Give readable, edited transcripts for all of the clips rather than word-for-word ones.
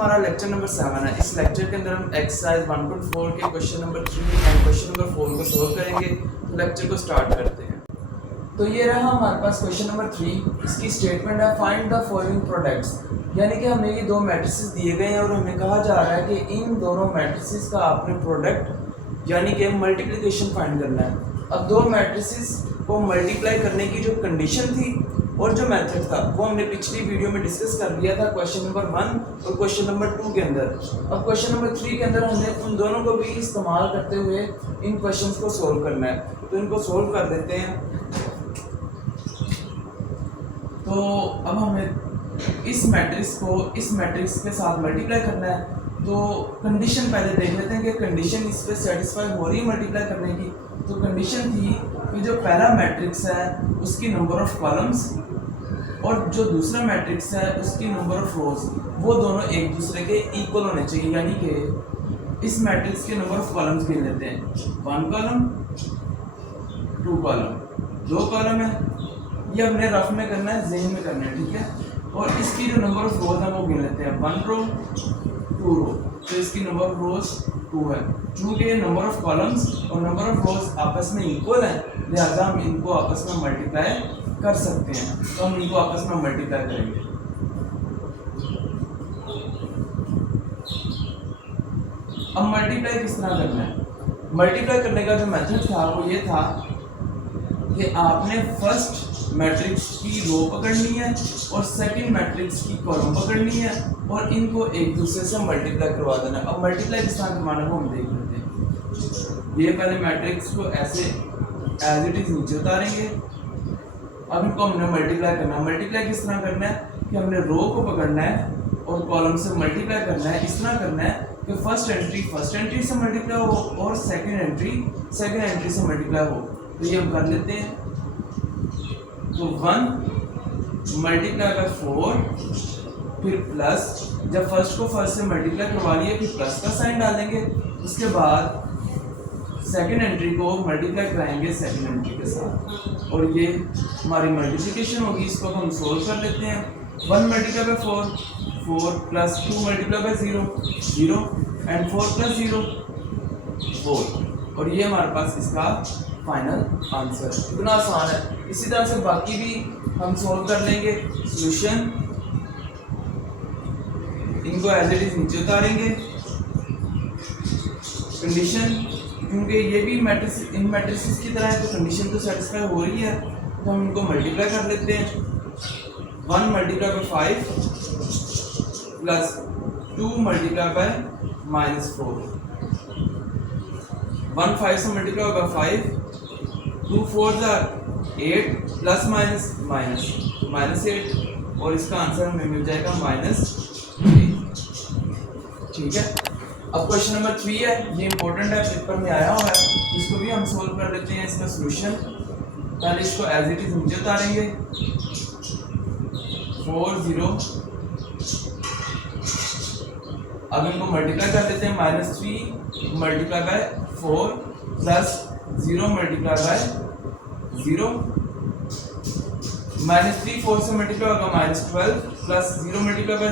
हमारा lecture number 7 है। इस लेक्चर के अंदर हम एक्सरसाइज 1.4 के question number 3 and question number 4 को सोल्व करेंगे। तो लेक्चर को स्टार्ट करते हैं। तो ये रहा हमारे पास क्वेश्चन नंबर 3। इसकी स्टेटमेंट है फाइंड द फॉलोइंग प्रोडक्ट्स, यानी कि हमें ये दो मैट्रिसेस दिए गए हैं और हमें कहा जा रहा है कि इन दोनों मैट्रिसेस का आपने प्रोडक्ट यानी कि मल्टीप्लिकेशन फाइंड करना है। अब दो मैट्रिसेस को मल्टीप्लाई करने की जो कंडीशन थी और जो मेथड था वो हमने पिछली वीडियो में डिस्कस कर लिया था क्वेश्चन नंबर 1 और क्वेश्चन नंबर 2 के अंदर। अब क्वेश्चन नंबर 3 के अंदर हमने उन दोनों को भी इस्तेमाल करते हुए इन क्वेश्चंस को सोल्व करना है। तो इनको सोल्व कर देते हैं। तो अब हमें इस मैट्रिक्स के साथ मल्टीप्लाई करना है। तो कंडीशन पहले देख लेते हैं कि कंडीशन इस पे सेटिस्फाई हो रही है मल्टीप्लाई करने की। तो कंडीशन थी कि जो पहला मैट्रिक्स है उसकी नंबर ऑफ कॉलम्स और जो दूसरा मैट्रिक्स है उसकी नंबर ऑफ रोज वो दोनों एक दूसरे के इक्वल होने चाहिए। यानी कि इस मैट्रिक्स के नंबर ऑफ कॉलम्स गिन लेते हैं। 1 कॉलम 2 कॉलम 2 कॉलम है, ये हमने रफ में करना है, ज़हन में करना है, ठीक है। और इसकी जो नंबर ऑफ रोज है वो गिन लेते हैं। 1 रो 2 रो, तो इसकी नंबर ऑफ रोज 2 है। चूँकि नंबर ऑफ कॉलम्स और नंबर ऑफ रोज आपस में इक्वल है लिहाजा हम इनको आपस में मल्टीप्लाई कर सकते हैं। तो हम इनको आपस में मल्टीप्लाई करेंगे। अब मल्टीप्लाई किस तरह करना है? मल्टीप्लाई करने का जो मेथड था वो ये था कि आपने फर्स्ट मैट्रिक्स की रो पकड़नी है और सेकंड मैट्रिक्स की कॉलम पकड़नी है और इनको एक दूसरे से मल्टीप्लाई करवा देना। अब मल्टीप्लाई किस तरह करवाना है वो हम देख लेते हैं। ये पहले मैट्रिक्स को ऐसे एज इट इज नीचे उतारेंगे। अब इनको हमने मल्टीप्लाई करना है। मल्टीप्लाई किस तरह करना है कि हमने रो को पकड़ना है और कॉलम से मल्टीप्लाई करना है। इस तरह करना है कि फर्स्ट एंट्री से मल्टीप्लाई हो और सेकंड एंट्री से मल्टीप्लाई हो। तो ये हम कर लेते हैं। तो 1 मल्टीप्लाई बाय 4, फिर प्लस, जब फर्स्ट को फर्स्ट से मल्टीप्लाई करवा लिए फिर प्लस का साइन डालेंगे। उसके बाद सेकंड एंट्री को मल्टीप्लाई कराएंगे सेकंड एंट्री के साथ और ये हमारी मल्टीप्लिकेशन होगी। इसको हम सोल्व कर लेते हैं। 1 multiply by 4 plus 2 multiply by 0 and 4 plus 0 4 और ये हमारे पास इसका फाइनल आंसर। इतना आसान है। इसी तरह से बाकी भी हम सोल्व कर लेंगे। सॉल्यूशन, इनको एज इट इज नीचे उतारेंगे। कंडीशन, क्योंकि ये भी इन मैट्रिसेस की तरह है तो कंडीशन तो सेटिस्फाई हो रही है तो हम इनको मल्टीप्लाई कर लेते हैं। 1 multiply by 5 plus 2 multiply by -4। 1 5 से मल्टीप्लाई बाय 5, 2 4 8 प्लस माइनस 8 और इसका आंसर हमें मिल जाएगा -3। ठीक है। अब क्वेश्चन नंबर 3 है, ये इंपॉर्टेंट है, पेपर में आया हुआ है, इसको भी हम सोल्व कर लेते हैं। इसका सॉल्यूशन, पहले इसको एज इट इज नीचे उतारेंगे। 4 0, अब इनको मल्टीप्लाई कर देते हैं। -3 multiply by 4 plus 0 multiply by 0, -3 4 से मल्टीप्लाई होगा -12 प्लस 0 मल्टीप्लाई बाय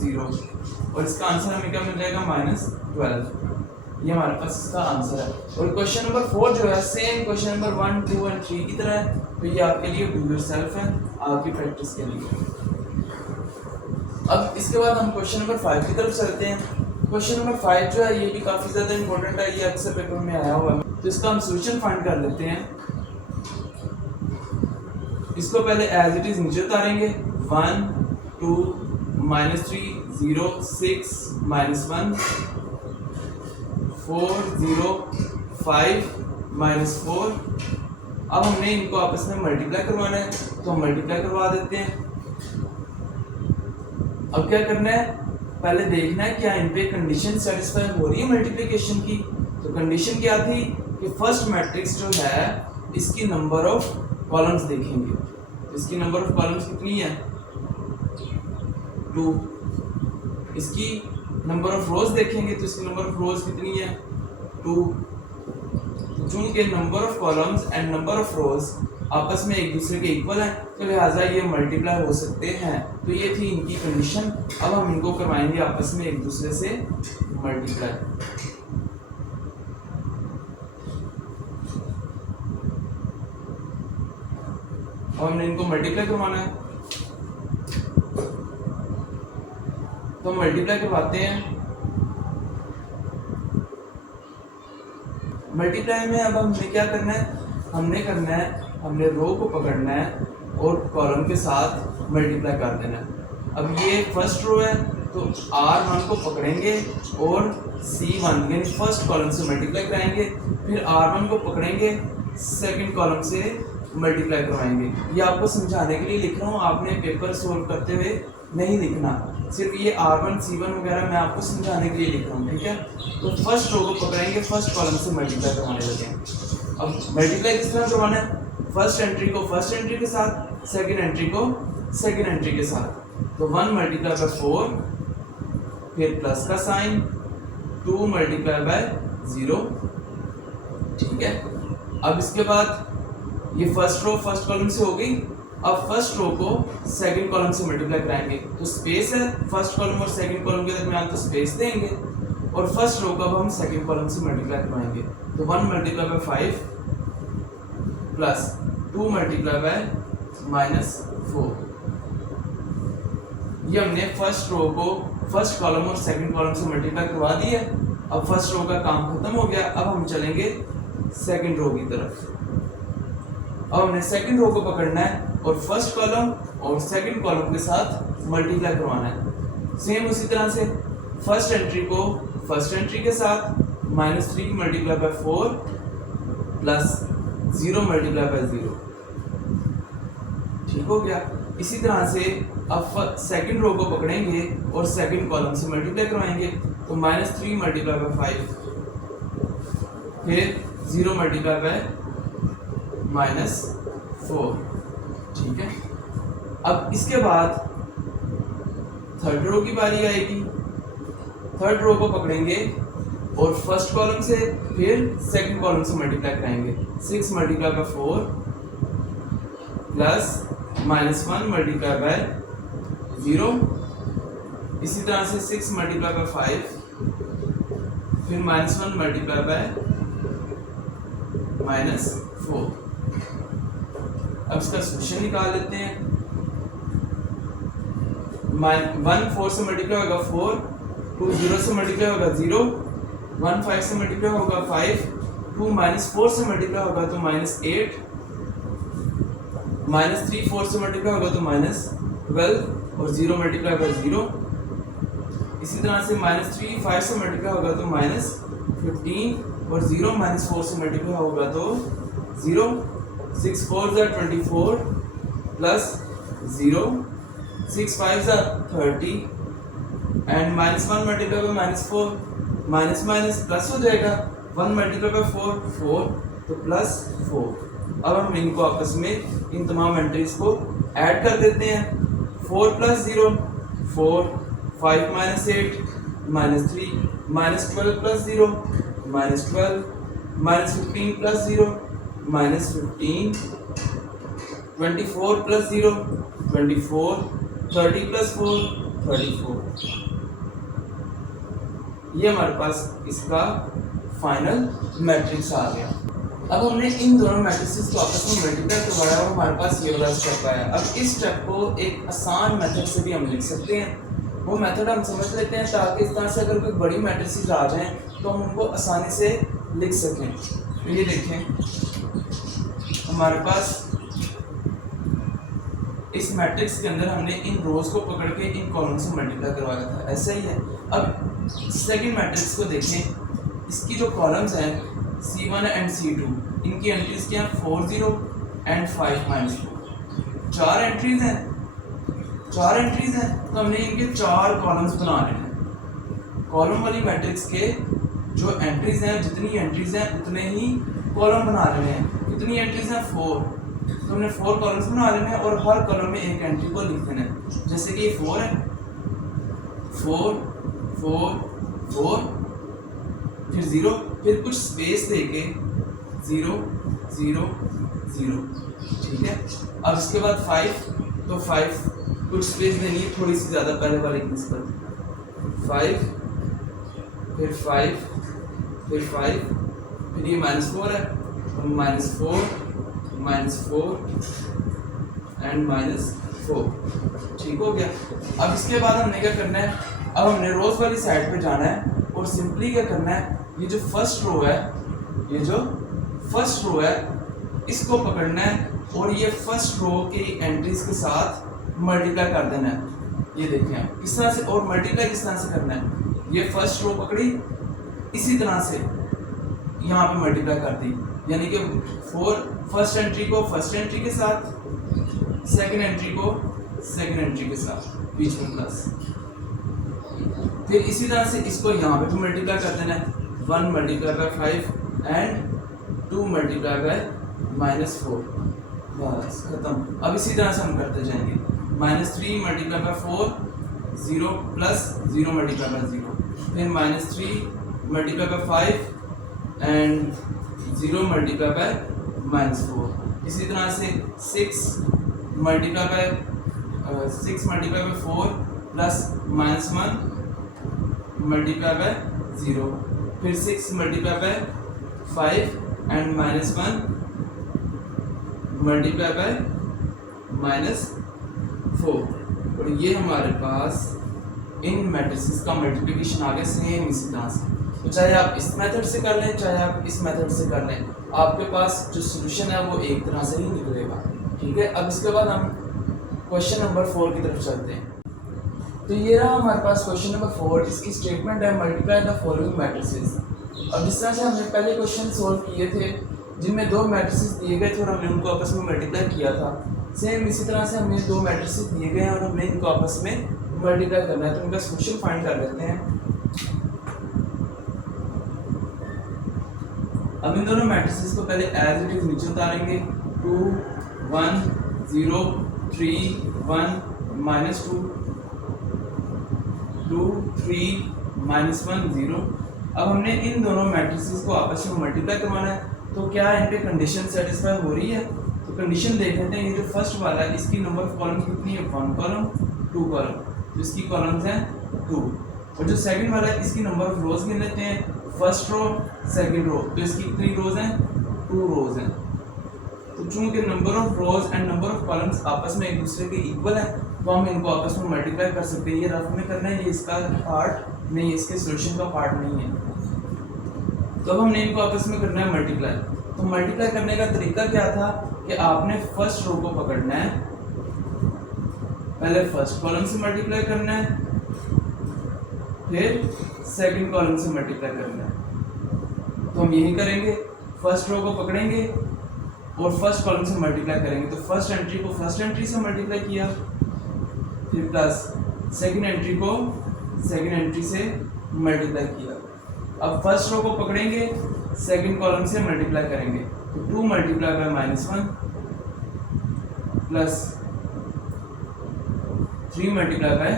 0 और इसका आंसर हमें क्या मिल जाएगा -12। ये हमारे पास इसका आंसर है। और क्वेश्चन नंबर 4 जो है सेम क्वेश्चन नंबर 1 2 एंड 3 की तरह है। तो ये आपके लिए डू योरसेल्फ है, आपकी प्रैक्टिस के लिए। अब इसके बाद हम क्वेश्चन नंबर 5 की तरफ चलते हैं। क्वेश्चन नंबर 5 जो है ये भी काफ़ी ज़्यादा इंपॉर्टेंट है, ये अक्सर पेपर में आया हुआ है। तो इसका हम सॉल्यूशन फाइंड कर लेते हैं। इसको पहले एज इट इज नीचे उतारेंगे। 1 2 -3 0 6 -1 4 0 5 -4। अब हमने इनको आपस में मल्टीप्लाई करवाना है तो हम मल्टीप्लाई करवा देते हैं। अब क्या करना है, पहले देखना है क्या इन पे कंडीशन सेटिस्फाई हो रही है मल्टीप्लिकेशन की। तो कंडीशन क्या थी कि फर्स्ट मैट्रिक्स जो है इसकी नंबर ऑफ कॉलम्स देखेंगे। इसकी नंबर ऑफ कॉलम्स कितनी है 2। इसकी नंबर ऑफ रोज देखेंगे तो इसकी नंबर ऑफ रोज कितनी है 2। चूंकि number of columns and number of रोज आपस में एक दूसरे के इक्वल हैं, तो लिहाजा ये मल्टीप्लाई हो सकते हैं। तो ये थी इनकी कंडीशन। अब हम इनको करवाएंगे आपस में एक दूसरे से मल्टीप्लाई। और हमने इनको मल्टीप्लाई करवाना है, तो मल्टीप्लाई करवाते हैं। मल्टीप्लाई में अब हमने क्या करना है, हमने रो को पकड़ना है और कॉलम के साथ मल्टीप्लाई कर देना है। अब ये फर्स्ट रो है तो R1 को पकड़ेंगे और C1 यानी फर्स्ट कॉलम से मल्टीप्लाई कराएंगे, फिर R1 को पकड़ेंगे सेकंड कॉलम से मल्टीप्लाई करवाएंगे। ये आपको समझाने के लिए लिख रहा हूँ, आपने पेपर सोल्व करते हुए नहीं लिखना, सिर्फ ये R1 C1 वगैरह मैं आपको समझाने के लिए लिख रहा हूँ, ठीक है। तो फर्स्ट रो को पकड़ेंगे, फर्स्ट कॉलम से मल्टीप्लाई करवाने लगे हैं। अब मल्टीप्लाई किस तरह करवाना है, फर्स्ट एंट्री को फर्स्ट एंट्री के साथ, सेकंड एंट्री को सेकंड एंट्री के साथ। तो 1 मल्टीप्लाई बाय 4, फिर प्लस का साइन, 2 मल्टीप्लाई बाय 0, ठीक है। अब इसके बाद ये फर्स्ट रो फर्स्ट कॉलम से हो गई। अब फर्स्ट रो को सेकंड कॉलम से मल्टीप्लाई कराएंगे, तो स्पेस है फर्स्ट कॉलम और सेकंड कॉलम के दरमियान, तो स्पेस देंगे। और फर्स्ट रो को अब हम सेकंड कॉलम से मल्टीप्लाई करवाएंगे, तो 1 multiply by 5 plus 2 multiply by -4। ये हमने फर्स्ट रो को फर्स्ट कॉलम और सेकंड कॉलम से मल्टीप्लाई करवा दिया। अब फर्स्ट रो का काम खत्म हो गया। अब हम चलेंगे सेकंड रो की तरफ। अब हमने सेकंड रो को पकड़ना है और फर्स्ट कॉलम और सेकंड कॉलम के साथ मल्टीप्लाई करवाना है। सेम उसी तरह से फर्स्ट एंट्री को फर्स्ट एंट्री के साथ, -3 multiply by 4 plus 0 multiply by 0, ठीक हो गया। इसी तरह से अब सेकंड रो को पकड़ेंगे और सेकंड कॉलम से मल्टीप्लाई करवाएंगे, तो -3 मल्टीप्लाई बाय 5, फिर 0 मल्टीप्लाई बाय -4, ठीक है। अब इसके बाद थर्ड रो की बारी आएगी। थर्ड रो को पकड़ेंगे और फर्स्ट कॉलम से फिर सेकंड कॉलम से मल्टीप्लाई कराएंगे, 6 multiply by 4 plus -1 multiply by 0, इसी तरह से 6 मल्टीप्लाई बाय 5, फिर -1 मल्टीप्लाई बाय -4। अब इसका सोल्यूशन निकाल लेते हैं। 1 4 से मल्टीप्लाई होगा 4, 2 0 से मल्टीप्लाई होगा 0, 1 5 से मल्टीप्लाई होगा 5, 2 -4 से मल्टीप्लाई होगा तो -8, -3 4 से मल्टीप्लाई होगा तो -12 और 0 मल्टीप्लाई बाय 0। इसी तरह से -3 5 से मल्टीप्लाई होगा तो -15 और 0 -4 से मल्टीप्लाई होगा तो 0, 6 4 24 plus 0, 6 5 30 and -1 multiply by -4, minus plus हो जाएगा, 1 मल्टीप्लाई बाय 4 4 तो प्लस 4। अब हम इनको आपस में इन तमाम एंट्रीज को ऐड कर देते हैं। 4 plus 0 4, 5 -8 -3, -12 plus 0 -12, -15 plus 0 -15, 24 plus 0 24, 30 plus 4 34। ये हमारे पास इसका फाइनल मैट्रिक्स आ गया। अब हमने इन दोनों मैट्रिक्स को आपस में मल्टीप्लाई करवाया और हमारे पास ये वाला स्टेप आया। अब इस स्टेप को एक आसान मेथड से भी हम लिख सकते हैं। वो मेथड हम समझ लेते हैं ताकि इस तरह से अगर कोई बड़ी मैट्रिक्स आ जाएं तो हम उनको आसानी से लिख सकें। तो ये देखें, हमारे पास इस मैट्रिक्स के अंदर हमने इन रोज को पकड़ के इन कॉलम से मल्टीप्लाई करवाया था, ऐसा ही है। अब सेकंड मैट्रिक्स को देखें, इसकी जो कॉलम्स हैं C1 एंड C2, इनकी एंट्रीज क्या हैं 4 0 एंड 5 -4। चार एंट्रीज हैं, तो हमने इनके 4 कॉलम्स बना लेने हैं। कॉलम वाली मैट्रिक्स के जो एंट्रीज हैं, जितनी एंट्रीज हैं उतने ही कॉलम बना लेने हैं। कितनी एंट्रीज हैं 4, तो हमने 4 कॉलम्स बना लेने हैं और हर कॉलम में एक एंट्री को लिख देना है। जैसे कि ये 4 है, 4 4 4, फिर 0, फिर कुछ स्पेस देके 0 0 0, ठीक है। अब इसके बाद 5, तो 5 कुछ स्पेस देनी है थोड़ी सी ज़्यादा पहले वाले की निस्बत। 5, फिर 5, फिर 5, फिर ये -4 है, तो -4 एंड -4, ठीक हो गया। अब इसके बाद हमने क्या करना है, अब हमने रोज वाली साइड पे जाना है और सिंपली क्या करना है, ये जो फर्स्ट रो है, ये जो फर्स्ट रो है इसको पकड़ना है और ये फर्स्ट रो की एंट्रीज के साथ मल्टीप्लाई कर देना है। ये देखें आप किस तरह से, और मल्टीप्लाई किस तरह से करना है, ये फर्स्ट रो पकड़ी, इसी तरह से यहाँ पे मल्टीप्लाई कर दी, यानी कि फर्स्ट एंट्री को फर्स्ट एंट्री के साथ, सेकंड एंट्री को सेकंड एंट्री के साथ, बीच में प्लस। फिर इसी तरह से इसको यहाँ पे भी मल्टीप्लाई कर देना है, 1 multiply by 5 and 2 multiply by -4, बस खत्म। अब इसी तरह से हम करते जाएंगे, -3 multiply by 4, 0 plus 0 multiply by 0, फिर -3 multiply by 5 and 0 multiply by -4। इसी तरह से 6 multiply by 4 plus -1 multiply by 0, फिर 6 multiply by 5 and -1 multiply by -4, और ये हमारे पास इन मैट्रिसेस का मल्टीप्लिकेशन आ गया सेम इसी तरह से। तो चाहे आप इस मेथड से कर लें, चाहे आप इस मेथड से कर लें, आपके पास जो सोल्यूशन है वो एक तरह से ही निकलेगा, ठीक है। अब इसके बाद हम क्वेश्चन नंबर 4 की तरफ चलते हैं। तो ये रहा हमारे पास क्वेश्चन नंबर 4, इसकी स्टेटमेंट है मल्टीप्लाई द फॉलोइंग मैट्रिसेस। अब जिस तरह से हमने पहले क्वेश्चन सोल्व किए थे जिनमें 2 मैट्रिसेस दिए गए थे और हमने उनको आपस में मल्टीप्लाई किया था, सेम इसी तरह से हमें 2 मैट्रिसेस दिए गए हैं और हमने इनको आपस में मल्टीप्लाई करना है। तो उनका सोल्यूशन फाइंड कर लेते हैं। अब इन दोनों मैट्रिसेस को पहले एज इट इज नीचे उतारेंगे, 2 1 0 3 1 -2 2 3 -1 0। अब हमने इन दोनों मैट्रिसेस को आपस में मल्टीप्लाई करवाना है, तो क्या इनके कंडीशन सेटिस्फाई हो रही है? तो कंडीशन देख लेते हैं। ये जो फर्स्ट वाला है इसकी नंबर ऑफ कॉलम कितनी है, 1 कॉलम 2 कॉलम, तो इसकी कॉलम्स हैं 2। और जो सेकंड वाला है इसकी नंबर ऑफ रोज गिन लेते हैं, फर्स्ट रो सेकंड रो, तो इसकी कितनी रोज हैं, 2 रोज हैं। तो चूंकि number of rose and number of columns आपस में एक दूसरे के इक्वल है, तो हम इनको आपस में मल्टीप्लाई कर सकते हैं। ये रफ में करना है, ये इसका पार्ट नहीं है, इसके सॉल्यूशन का पार्ट नहीं है। तो अब हमने इनको आपस में करना है मल्टीप्लाई। तो मल्टीप्लाई करने का तरीका क्या था कि आपने फर्स्ट रो को पकड़ना है, पहले फर्स्ट कॉलम से मल्टीप्लाई करना है, फिर सेकंड कॉलम से मल्टीप्लाई करना है। तो हम यही करेंगे, फर्स्ट रो को पकड़ेंगे और फर्स्ट कॉलम से मल्टीप्लाई करेंगे। तो फर्स्ट एंट्री को फर्स्ट एंट्री से मल्टीप्लाई किया, फिर प्लस सेकंड एंट्री को सेकंड एंट्री से मल्टीप्लाई किया। अब फर्स्ट रो को पकड़ेंगे, सेकंड कॉलम से मल्टीप्लाई करेंगे, तो 2 multiply by -1 plus 3 multiply by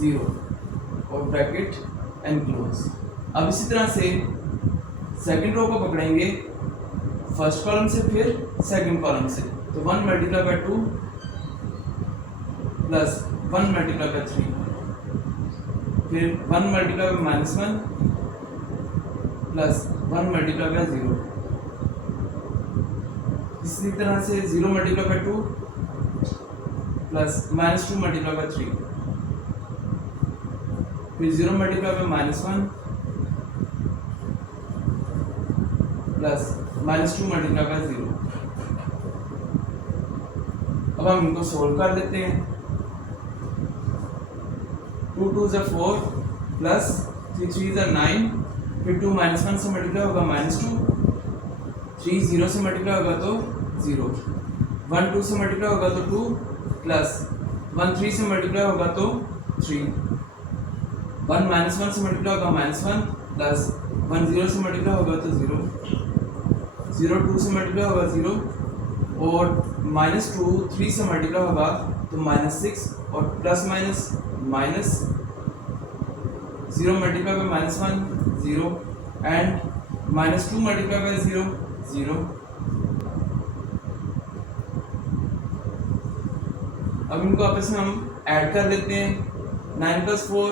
0 और ब्रैकेट एंड क्लोज। अब इसी तरह से सेकंड रो को पकड़ेंगे, फर्स्ट कॉलम से फिर सेकंड कॉलम से, तो 1 multiply by 2 plus 1 multiply by 3, फिर 1 multiply by -1 plus 1 multiply by 0। इसी तरह से 0 multiply by 2 plus -2 multiply by 3, फिर 0 multiply by -1 plus -2 multiply by 0। अब हम इनको सोल्व कर लेते हैं। 2 2 = 4 प्लस 3 3 = 9, फिर 2 -1 से मल्टीप्लाई होगा -2, 3 0 से मल्टीप्लाई होगा तो 0, 1 2 से मल्टीप्लाई होगा तो 2, प्लस 1 3 से मल्टीप्लाई होगा तो 3, 1 -1 से मल्टीप्लाई होगा -1, प्लस 1 0 से मल्टीप्लाई होगा तो 0, 0 2 से मल्टीप्लाई होगा 0, और -2 3 से मल्टीप्लाई होगा तो -6, और plus minus 0 multiply by -1 0 and -2 multiply by 0 0, अब इनको आपस में हम ऐड कर लेते हैं। 9 + 4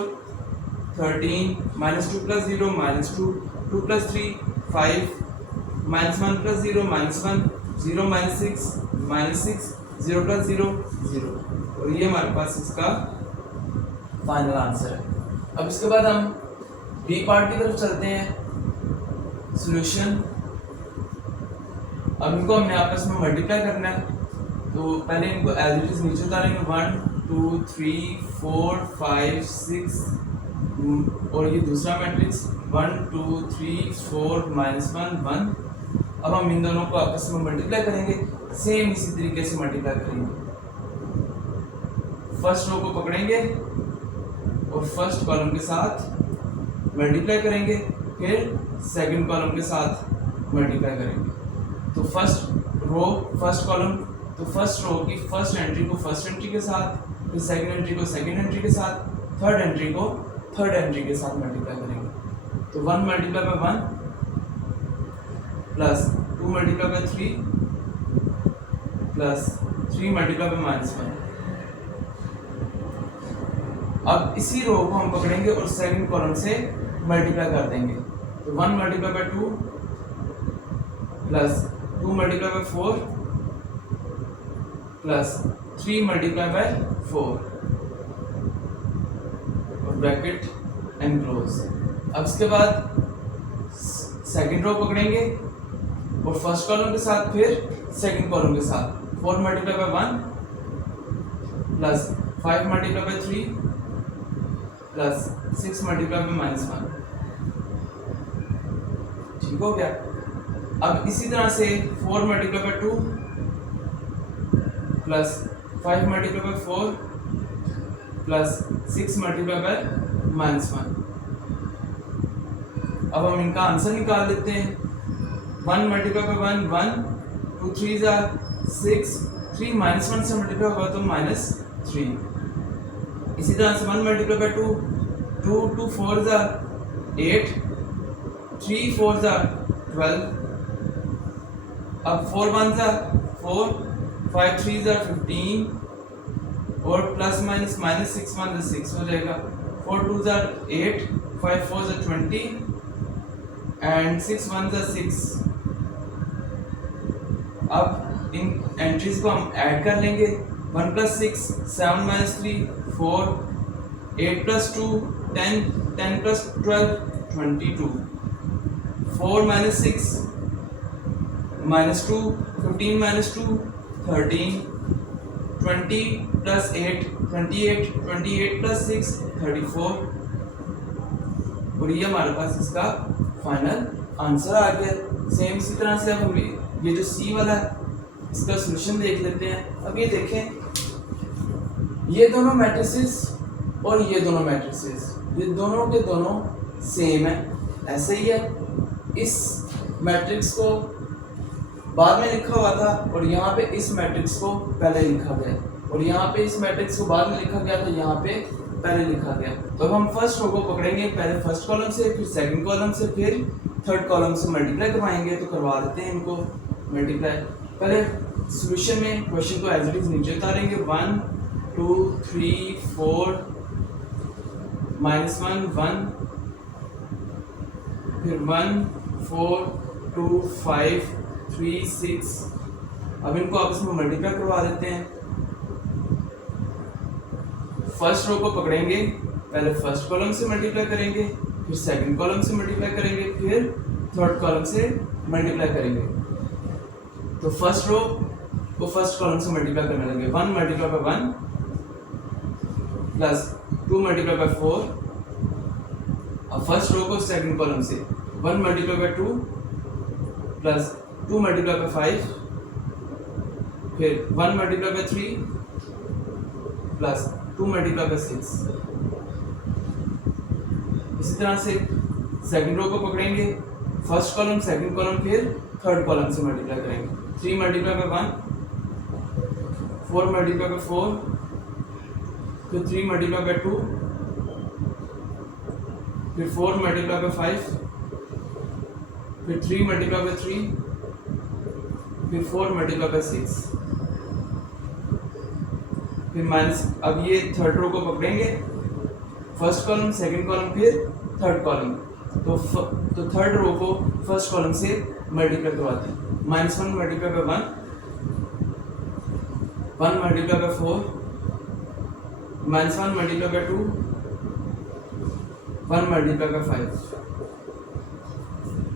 13, -2 + 0 -2, 2 + 3 5, -1 + 0 -1, 0 - 6 -6, 0 + 0 0। और ये हमारे पास इसका फाइनल आंसर है। अब इसके बाद हम बी पार्ट की तरफ चलते हैं। सॉल्यूशन, अब इनको हमने आपस में मल्टीप्लाई करना है, तो पहले इनको एज इट इज नीचे उतारेंगे। 1 2 3 4 5 6, और ये दूसरा मैट्रिक्स 1 2 3 4 -1 1। अब हम इन दोनों को आपस में मल्टीप्लाई करेंगे, सेम इसी तरीके से मल्टीप्लाई करेंगे। फर्स्ट रो को पकड़ेंगे और फर्स्ट कॉलम के साथ मल्टीप्लाई करेंगे, फिर सेकंड कॉलम के साथ मल्टीप्लाई करेंगे। तो फर्स्ट रो फर्स्ट कॉलम, तो फर्स्ट रो की फर्स्ट एंट्री को फर्स्ट एंट्री के साथ, फिर सेकंड एंट्री को सेकंड एंट्री के साथ, थर्ड एंट्री को थर्ड एंट्री के साथ मल्टीप्लाई करेंगे। तो 1 × 1 प्लस 2 × 3 प्लस 3 × -1। अब इसी रो को हम पकड़ेंगे और सेकंड कॉलम से मल्टीप्लाई कर देंगे। तो 1 × 2 प्लस 2 × 4 प्लस 3 × 4, और ब्रैकेट एंड क्लोज। अब इसके बाद सेकंड रो पकड़ेंगे और फर्स्ट कॉलम के साथ, फिर सेकंड कॉलम के साथ। 4 × 1 प्लस 5 × 3 प्लस 6 × -1। ठीक हो गया। अब इसी तरह से 4 × 2 प्लस 5 × 4 प्लस 6 × -1। अब हम इनका आंसर निकाल लेते हैं। 1 × 1 1, 2 3 6, 3 -1 से मल्टीप्लाई होगा तो -3। इसी तरह से 1 × 2 2 2 4 8, 3 4 12। अब 4 1 4, 5 3 15, और प्लस माइनस -6 1 6 हो जाएगा। 4 2 8, 5 4 20, एंड 6 1 6। अब इन एंट्रीज को हम ऐड कर लेंगे। 1 + 6 7 - 3 4, 8 + 2 10, 10 + 12 22, 4 - 6 -2, 15 - 2 13, 20 + 8 28, 28 + 6 34, और ये हमारे पास इसका फाइनल आंसर आ गया। सेम इसी तरह से अब हम ये जो सी वाला है इसका सॉल्यूशन देख लेते हैं। अब ये देखें, ये दोनों मैट्रिसेस और ये दोनों मैट्रिसेस, ये दोनों के दोनों सेम है, ऐसे ही है। इस मैट्रिक्स को बाद में लिखा हुआ था और यहाँ पे इस मैट्रिक्स को पहले लिखा गया, और यहाँ पे इस मैट्रिक्स को बाद में लिखा गया, तो यहाँ पे पहले लिखा गया। तो अब हम फर्स्ट रो को पकड़ेंगे, पहले फर्स्ट कॉलम से, फिर सेकंड कॉलम से, फिर थर्ड कॉलम से मल्टीप्लाई करवाएंगे। तो करवा देते हैं इनको मल्टीप्लाई। पहले सॉल्यूशन में क्वेश्चन को एज इट इज नीचे उतारेंगे। 1 2 3 4 -1 1, फिर 1 4 2 5 3 6। अब इनको आपस में मल्टीप्लाई करवा देते हैं। फर्स्ट रो को पकड़ेंगे, पहले फर्स्ट कॉलम से मल्टीप्लाई करेंगे, फिर सेकंड कॉलम से मल्टीप्लाई करेंगे, फिर थर्ड कॉलम से मल्टीप्लाई करेंगे। तो फर्स्ट रो को फर्स्ट कॉलम से मल्टीप्लाई करने लगे। 1 × 1 प्लस 2 × 4। अब फर्स्ट रो को सेकंड कॉलम से 1 × 2 प्लस 2 × 5, फिर 1 × 3 प्लस 2 × 6। इसी तरह से सेकंड रो को पकड़ेंगे, फर्स्ट कॉलम सेकंड कॉलम, फिर थर्ड कॉलम से मल्टीप्लाई करेंगे। 3 × 1 4 × 4, फिर 3 × 2, फिर 4 × 5, फिर 3 × 3, फिर 4 × 6। फिर माइनस, अब ये थर्ड रो को पकड़ेंगे, फर्स्ट कॉलम, सेकंड कॉलम, फिर थर्ड कॉलम, तो थर्ड रो को फर्स्ट कॉलम से मल्टीप्लाई करवाते हैं। -1 multiply by 1, 1 multiply by 4, -1 multiply by 2, 1 multiply by 5।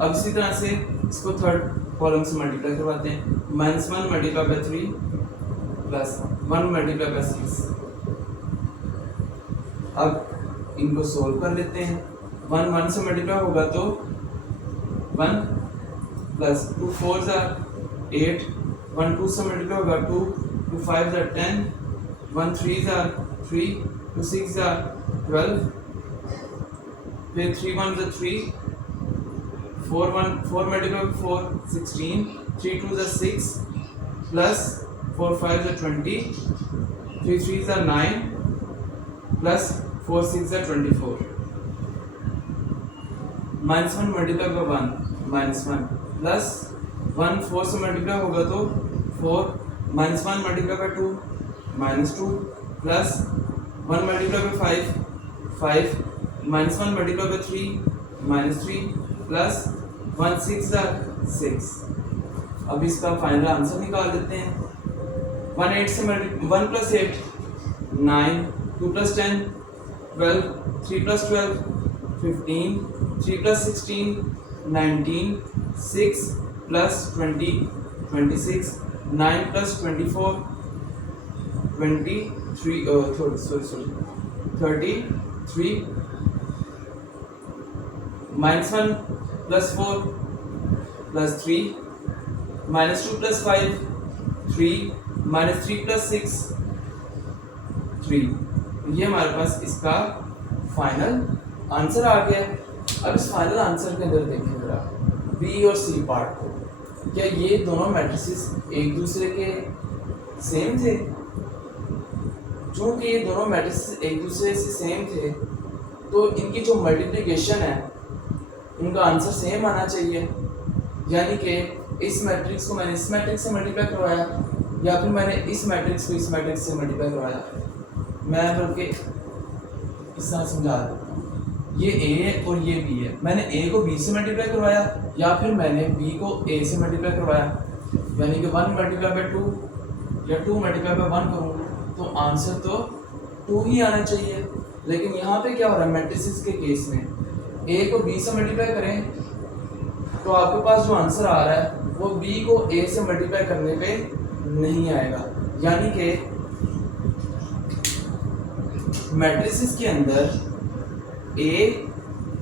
अब इसी तरह से इसको थर्ड कॉलम से मल्टीप्लाई करवाते हैं। -1 multiply by 3 plus 1 multiply by 6। अब इनको सोल्व कर लेते हैं। 1 1 से मल्टीप्लाई होगा तो 1 प्लस 2 4 8, 1 2 से मल्टीप्लाई होगा 2, 2 5 10, 1 3 3, 2 6 12, फिर 3 1 3, 4 multiply 4 16, 3 2 6 plus 4 5 20, 3 3 9 plus 4 6 24। -1 multiply by 1 -1 plus 1 4 से मल्टीप्लाई होगा तो 4, -1 multiply by 2 -2 plus 1 multiply by 5, -1 multiply by 3 -3 plus 1 6 6। अब इसका फाइनल आंसर निकाल देते हैं। 1 8 से 1 plus 8 9, 2 plus 10 12, 3 plus 12 15, 3 plus 16 19, 6 plus 20 26, 9 plus 24 23 33, -1 plus 4 plus 3, -2 plus 5 3, -3 plus 6 3। ये हमारे पास इसका फाइनल आंसर आ गया। अब इस फाइनल आंसर के अंदर देखें जरा बी और सी पार्ट को, क्या ये दोनों मैट्रिसेस एक दूसरे के सेम थे? चूँकि ये दोनों मैट्रिसेस एक दूसरे से सेम थे तो इनकी जो मल्टीप्लिकेशन है उनका आंसर सेम आना चाहिए। यानी कि इस मैट्रिक्स को मैंने इस मैट्रिक्स से मल्टीप्लाई करवाया या फिर मैंने इस मैट्रिक्स को इस मैट्रिक्स से मल्टीप्लाई करवाया। मैं बल्कि इस तरह समझा देता हूँ, ये ए और ये बी है, मैंने ए को बी से मल्टीप्लाई करवाया या फिर मैंने बी को ए से मल्टीप्लाई करवाया। यानी कि 1 मल्टीप्लाई बाय 2 या 2 मल्टीप्लाई बाय 1 करूँ तो आंसर तो 2 ही आना चाहिए। लेकिन यहाँ पे क्या हो रहा है, मैट्रिसेस के केस में ए को बी से मल्टीप्लाई करें तो आपके पास जो आंसर आ रहा है वो बी को ए से मल्टीप्लाई करने पे नहीं आएगा। यानी कि मैट्रिसेस के अंदर a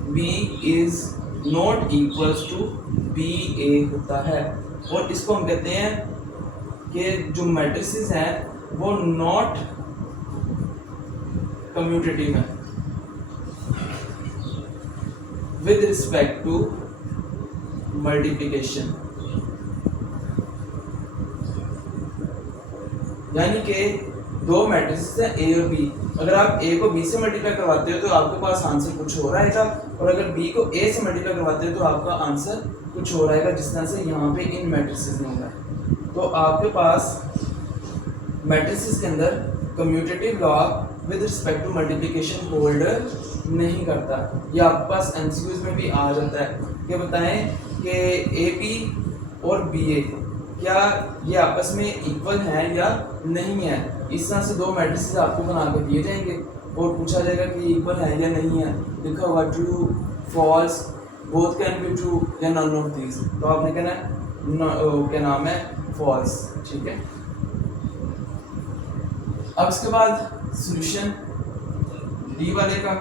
b is not equals to b a होता है और इसको हम कहते हैं कि जो मैट्रिसेस हैं वो नॉट कम्यूटेटिव है विद रिस्पेक्ट टू मल्टीप्लिकेशन। यानी कि दो मैट्रिसेस हैं ए और बी, अगर आप ए को बी से मल्टीप्लाई करवाते हो तो आपके पास आंसर कुछ और आएगा और अगर बी को ए से मल्टीप्लाई करवाते हो तो आपका आंसर कुछ और आएगा, जिस तरह से यहाँ पे इन मैट्रिसेस में होगा। तो आपके पास मैट्रिसेस के अंदर commutative law with respect to multiplication hold नहीं करता। ये आपके पास एमसीक्यूज में भी आ जाता है कि बताएं कि ए बी और बी ए क्या ये आपस में इक्वल हैं या नहीं है। इस तरह से दो मैट्रिसेस आपको बना कर दिए जाएंगे और पूछा जाएगा कि इक्वल है या नहीं है, लिखा होगा true, false, both can be true या नन ऑफ दीज, तो आपने कहना है क्या नाम है, फॉल्स। ठीक है, अब इसके बाद सॉल्यूशन डी वाले का,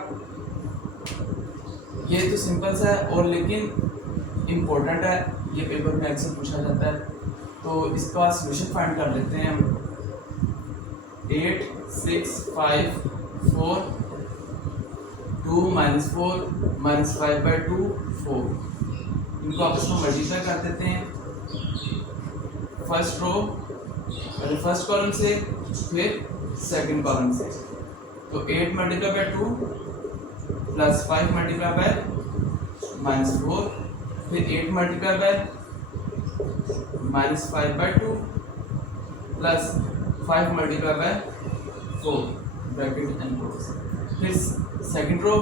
ये तो सिंपल सा है और लेकिन इम्पोर्टेंट है, ये पेपर में अक्सर पूछा जाता है। तो इसका सॉल्यूशन फाइंड कर लेते हैं हम। 8 6 5 4 2 -4 -5/2 4, इनको आपस में मल्टीप्लाई कर देते हैं। फर्स्ट रो पहले फर्स्ट कॉलम से फिर सेकंड कॉलम से, तो 8 multiply by 2 plus 5 multiply by -4, फिर 8 multiply by -5/2 plus 5 multiply by 4 bracket and close. फिर सेकंड रो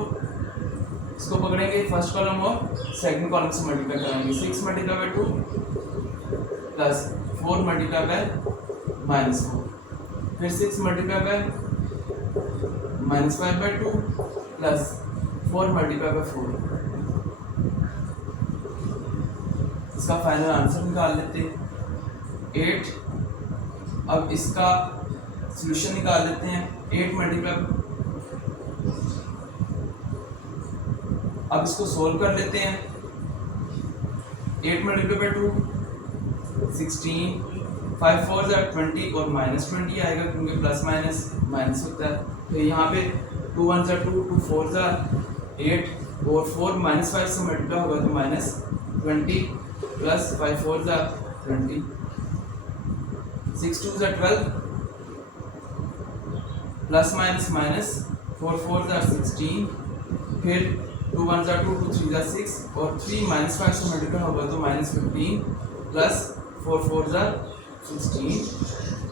इसको पकड़ेंगे फर्स्ट कॉलम और सेकंड कॉलम से मल्टीप्लाई कराएंगे। 6 multiply by 2 plus 4 multiply by -4, फिर 6 multiply by -5 by 2 plus 4 multiply by 4। इसका final answer निकाल लेते हैं 8। अब इसका सॉल्यूशन निकाल लेते हैं। 8 मल्टीप्लाई, अब इसको सोल्व कर लेते हैं। 8 मल्टीप्लाई बाय 2 16, 5 4 20 और -20 आएगा क्योंकि प्लस माइनस माइनस होता है। तो यहाँ पे 2 1 2 2 4 8 और 4 -5 से मल्टीप्लाई होगा तो -20 प्लस 5 4 20, 6 2 12 प्लस माइनस माइनस 4 4 16, फिर 2 1 2 2 3 6 और 3 -5 से मल्टीप्लाई होगा तो -15 प्लस 4 4 16।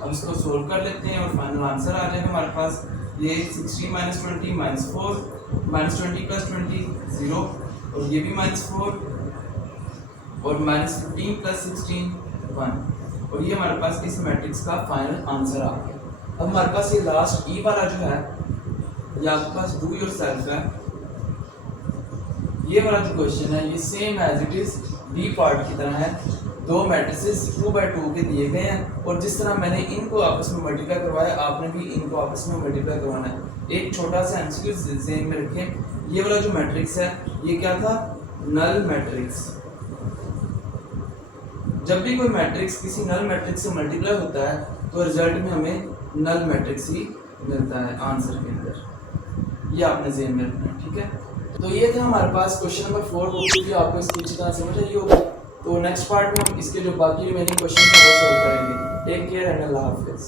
अब इसको सोल्व कर लेते हैं और फाइनल आंसर आ जाएगा हमारे पास। ये 16 -20 -4 -20 प्लस 20 0 और ये भी -4 और -15 प्लस 16 1 और ये हमारे पास इस मैट्रिक्स का फाइनल आंसर आ गया। अब हमारे पास ये लास्ट ई वाला जो है ये आपके पास डू योरसेल्फ है। ये वाला जो क्वेश्चन है ये same as it is B part की तरह है। दो मैट्रिसेस 2 बाय 2 के दिए गए हैं और जिस तरह मैंने इनको आपस में मल्टीप्लाई करवाया आपने भी इनको आपस में मल्टीप्लाई करवाना है। एक छोटा सा एमसीक्यू ज़हन में रखें, ये वाला जो मैट्रिक्स है ये क्या था, नल मैट्रिक्स। जब भी कोई मैट्रिक्स किसी नल मैट्रिक्स से मल्टीप्लाई होता है तो रिजल्ट में हमें नल मैट्रिक्स ही मिलता है आंसर के अंदर। ये आपने ज़हन में रखना है, ठीक है। तो ये था हमारे पास क्वेश्चन नंबर 4। होपफुली आपको इसकी अच्छी तरह समझ आई होगी। तो नेक्स्ट पार्ट में हम इसके जो बाकी रिमेनिंग क्वेश्चन हैं वो सॉल्व करेंगे। टेक केयर एंड अल्लाह हाफिज़।